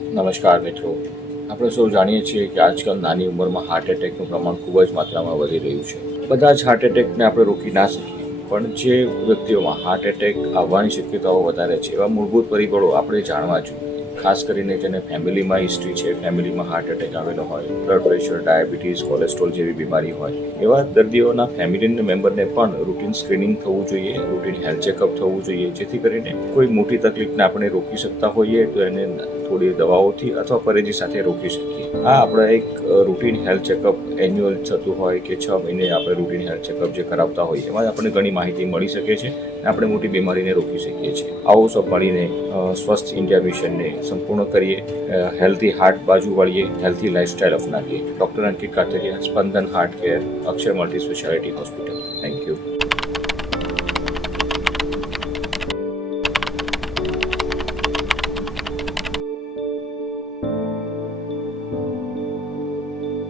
નમસ્કાર મિત્રો, આપણે સૌ જાણીએ છીએ કે આજકાલ નાની ઉંમરમાં હાર્ટ એટેકનું પ્રમાણ ખૂબ જ માત્રામાં વધી રહ્યું છે. બધા જ હાર્ટ એટેકને આપણે રોકી ના શકીએ, પણ જે વ્યક્તિઓમાં હાર્ટ એટેક આવવાની શક્યતાઓ વધારે છે એવા મૂળભૂત પરિબળો આપણે જાણવા જોઈએ. ખાસ કરીને જેને ફેમિલીમાં હિસ્ટ્રી છે, ફેમિલીમાં હાર્ટ એટેક આવેલો હોય, બ્લડ પ્રેશર, ડાયાબિટીસ, કોલેસ્ટ્રોલ જેવી બીમારી હોય, એવા દર્દીઓના ફેમિલી મેમ્બરને પણ રૂટીન સ્ક્રીનિંગ થવું જોઈએ, રૂટીન હેલ્થ ચેકઅપ થવું જોઈએ, જેથી કરીને કોઈ મોટી તકલીફને આપણે રોકી શકતા હોઈએ તો એને થોડી દવાઓથી અથવા પરેજી સાથે રોકી શકીએ. આ આપણા એક રૂટીન હેલ્થ ચેકઅપ એન્યુઅલ થતું હોય કે 6 મહિને આપણે રૂટીન હેલ્થ ચેકઅપ જે કરાવતા હોઈએ એમાં આપણને ઘણી માહિતી મળી શકે છે અને આપણે મોટી બીમારીને રોકી શકીએ છીએ. આવો સૌ મળીને સ્વસ્થ ઇન્ડિયા મિશનને સંપૂર્ણ કરીએ, હેલ્ધી હાર્ટ બાજુ વળીએ, હેલ્ધી લાઇફસ્ટાઇલ અપનાવીએ. Doctor Ankit Katariya, Spandan heart care, Akshar multi speciality hospital. Thank you.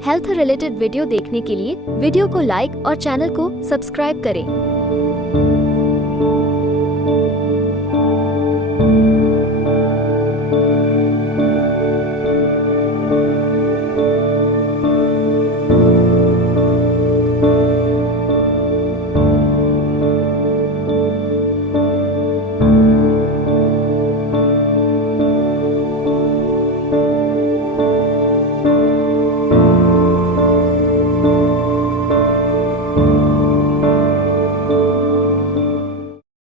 Health related video देखने के लिए वीडियो को लाइक और चैनल को सब्सक्राइब करें।